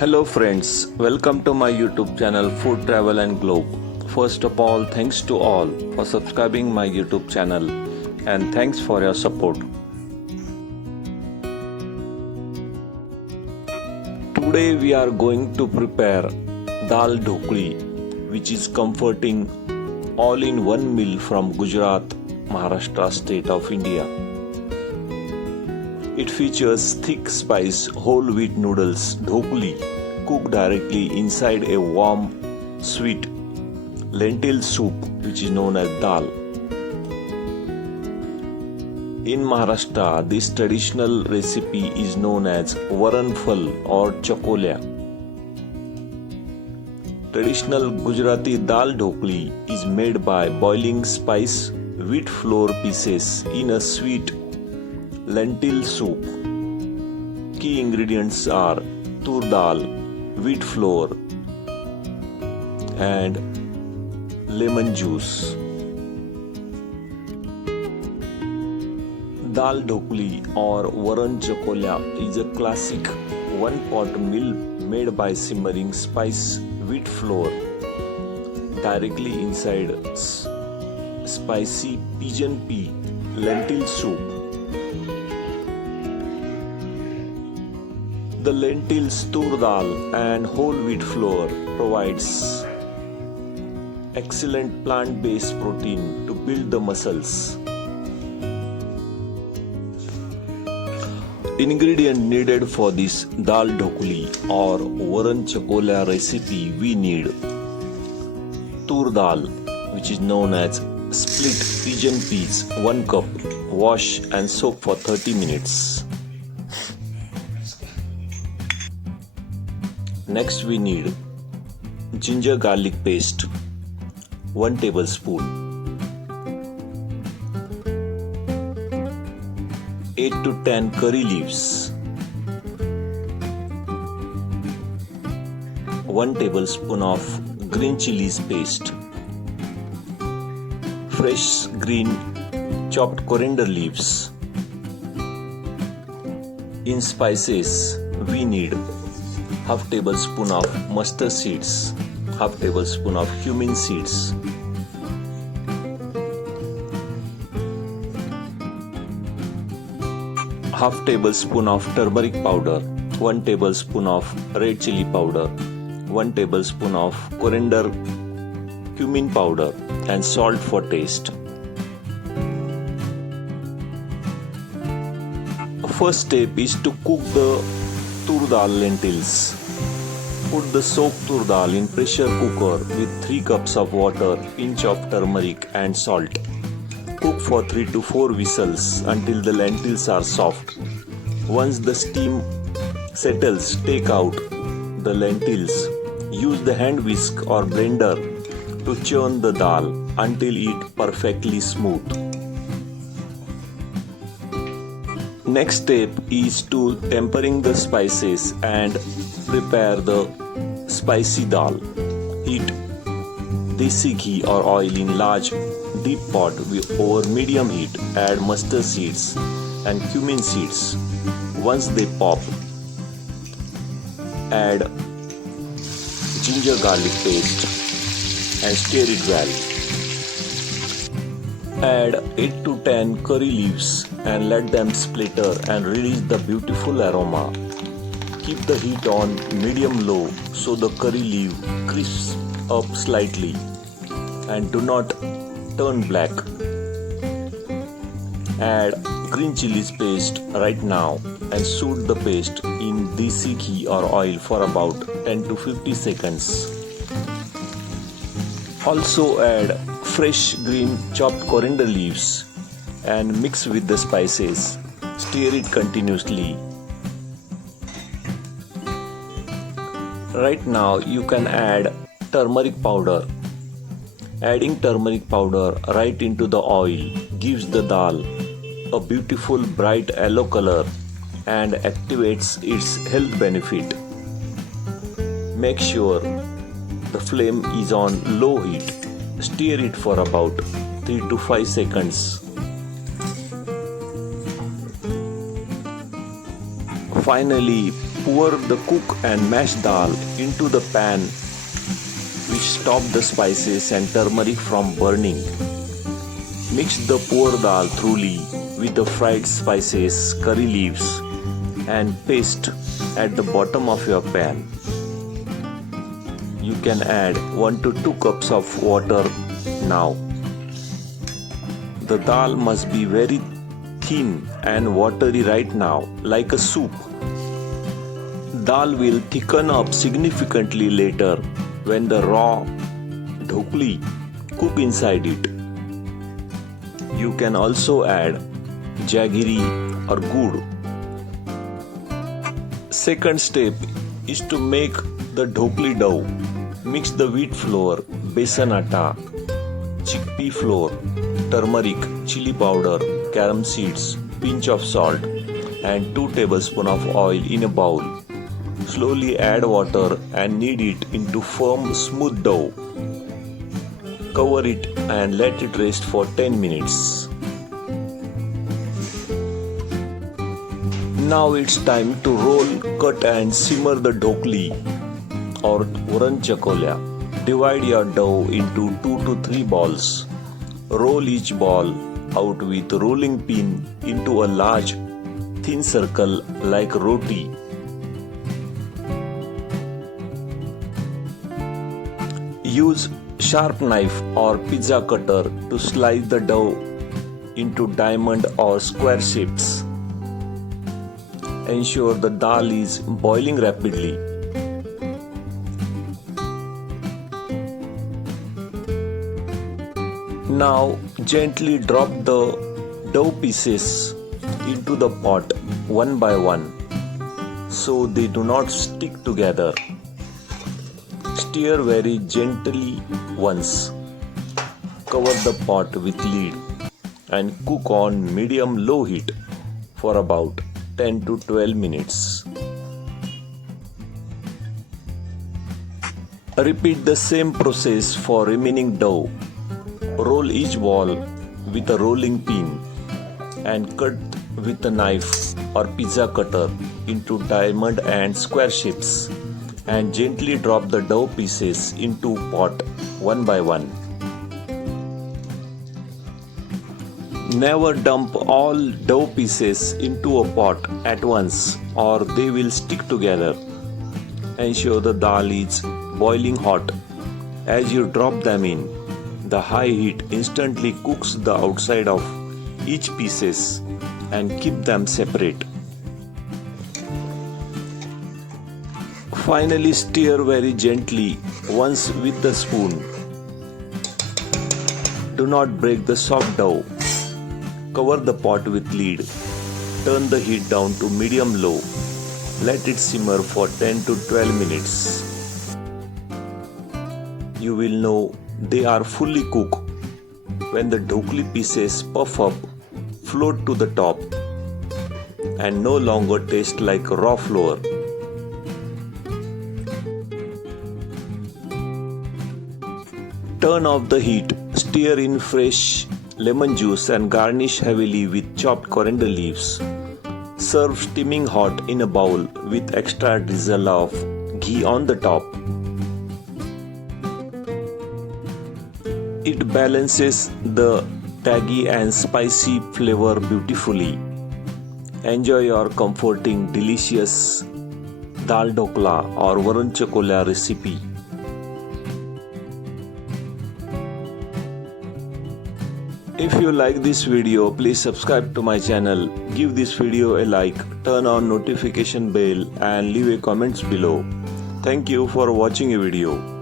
Hello friends, welcome to my YouTube channel Food Travel and Globe. First of all, thanks to all for subscribing my YouTube channel and thanks for your support. Today we are going to prepare Dal Dhokli, which is comforting all-in-one meal from Gujarat, Maharashtra state of India. It features thick spice whole wheat noodles dhokli cooked directly inside a warm sweet lentil soup which is known as dal. In Maharashtra, this traditional recipe is known as Vरणफळ or Chakolya. Traditional Gujarati Dal Dhokli is made by boiling spice wheat flour pieces in a sweet lentil soup. Key ingredients are tur dal, wheat flour, and lemon juice. Dal Dhokli or Varan Chakolya is a classic one-pot meal made by simmering spice wheat flour directly inside spicy pigeon pea lentil soup. The lentils, tur dal and whole wheat flour provides excellent plant-based protein to build the muscles. Ingredient needed for this Dal Dhokli or Varan Chakolya recipe: we need tur dal, which is known as split pigeon peas, 1 cup, wash and soak for 30 minutes. Next we need ginger garlic paste, 1 tablespoon, 8 to 10 curry leaves, 1 tablespoon of green chilies paste, fresh green chopped coriander leaves. In spices we need half tablespoon of mustard seeds, half tablespoon of cumin seeds, half tablespoon of turmeric powder, 1 tablespoon of red chili powder, 1 tablespoon of coriander cumin powder, and salt for taste. First step is to cook the tur dal lentils. Put the soaked tur dal in pressure cooker with 3 cups of water, pinch of turmeric and salt. Cook for 3 to 4 whistles until the lentils are soft. Once the steam settles, take out the lentils. Use the hand whisk or blender to churn the dal until it perfectly smooth. Next step is to tempering the spices and prepare the spicy dal. Heat desi ghee or oil in large deep pot over medium heat. Add mustard seeds and cumin seeds. Once they pop, add ginger garlic paste and stir it well. Add 8 to 10 curry leaves and let them splatter and release the beautiful aroma. Keep the heat on medium-low so the curry leaf crisps up slightly and do not turn black. Add green chilies paste right now and soak the paste in desi ghee or oil for about 10 to 50 seconds. Also add fresh green chopped coriander leaves and mix with the spices. Stir it continuously. Right now you can add turmeric powder. Adding turmeric powder right into the oil gives the dal a beautiful bright yellow color and activates its health benefit. Make sure the flame is on low heat. Stir it for about 3 to 5 seconds. Finally, Pour the cooked and mashed dal into the pan, which stop the spices and turmeric from burning. Mix the poor dal thoroughly with the fried spices, curry leaves, and paste at the bottom of your pan. You can add 1 to 2 cups of water now. The dal must be very thin and watery right now, like a soup. Dal will thicken up significantly later when the raw dhokli cook inside it. You can also add jaggery or gur. Second step is to make the dhokli dough. Mix the wheat flour, besan atta, chickpea flour, turmeric, chili powder, carom seeds, pinch of salt, and 2 tablespoons of oil in a bowl. Slowly add water and knead it into firm, smooth dough. Cover it and let it rest for 10 minutes. Now it's time to roll, cut and simmer the dhokli or Varan Chakolya. Divide your dough into 2 to 3 balls. Roll each ball out with rolling pin into a large, thin circle like roti. Use sharp knife or pizza cutter to slice the dough into diamond or square shapes. Ensure the dal is boiling rapidly. Now gently drop the dough pieces into the pot one by one so they do not stick together. Stir very gently once. Cover the pot with lid and cook on medium-low heat for about 10 to 12 minutes. Repeat the same process for remaining dough. Roll each ball with a rolling pin and cut with a knife or pizza cutter into diamond and square shapes and gently drop the dough pieces into pot one by one. Never dump all dough pieces into a pot at once or they will stick together. Ensure the dal is boiling hot. As you drop them in, the high heat instantly cooks the outside of each pieces and keep them separate. Finally, stir very gently once with the spoon. Do not break the soft dough. Cover the pot with lid. Turn the heat down to medium-low. Let it simmer for 10 to 12 minutes. You will know they are fully cooked when the dhokli pieces puff up, float to the top, and no longer taste like raw flour. Turn off the heat, stir in fresh lemon juice and garnish heavily with chopped coriander leaves. Serve steaming hot in a bowl with extra drizzle of ghee on the top. It balances the tangy and spicy flavor beautifully. Enjoy your comforting, delicious Dal Dhokla or Varan Chakolya recipe. If you like this video, please subscribe to my channel, give this video a like, turn on notification bell and leave a comments below. Thank you for watching a video.